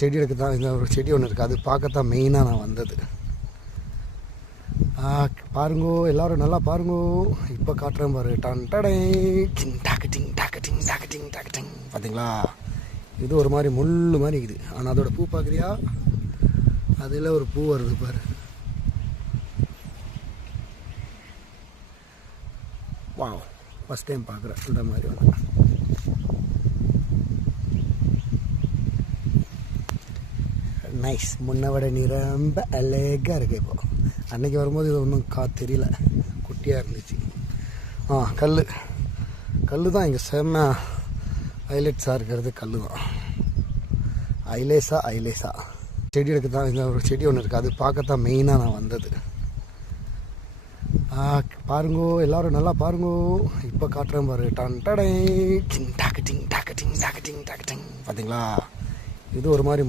செடி எடுக்க தான் இந்த ஒரு செடி ஒன்று இருக்குது, அது பார்க்கத்தான் மெயினாக நான் வந்தது. பாருங்கோ, எல்லோரும் நல்லா பாருங்கோ. இப்போ காட்டுறேன் பாரு. டன் டடை டிங் டாக்கு டிங் டாக்கு டிங் டாக்கு டிங் டாக்கு டிங். பார்த்தீங்களா, இது ஒரு மாதிரி முள் மாதிரி இருக்குது. ஆனால் அதோட பூ பார்க்குறியா, அதில் ஒரு பூ வருது பாரு. வா, ஃபஸ்ட் டைம் பார்க்குறேன் இந்த மாதிரி வந்து. நைஸ். முன்னை விட நீ ரொம்ப அழகாக இருக்கு. இப்போ அன்றைக்கி வரும்போது இது ஒன்றும் தெரியல, குட்டியாக இருந்துச்சு. கல் தான் இங்கே செம்ம ஹைலைட்ஸாக இருக்கிறது. கல் தான் ஐலேஸா செடி எடுக்க தான் இந்த ஒரு செடி ஒன்று இருக்குது, அது பார்க்கத்தான் மெயினாக நான் வந்தது. பாருங்கோ, எல்லோரும் நல்லா பாருங்கோ. இப்போ காட்டுறேன் பாரு. டன் டடை டிங் டாக்கு டிங் டாக்கு டிங் டாக்கு டிங் டாக்கு டிங். பார்த்தீங்களா, இது ஒரு மாதிரி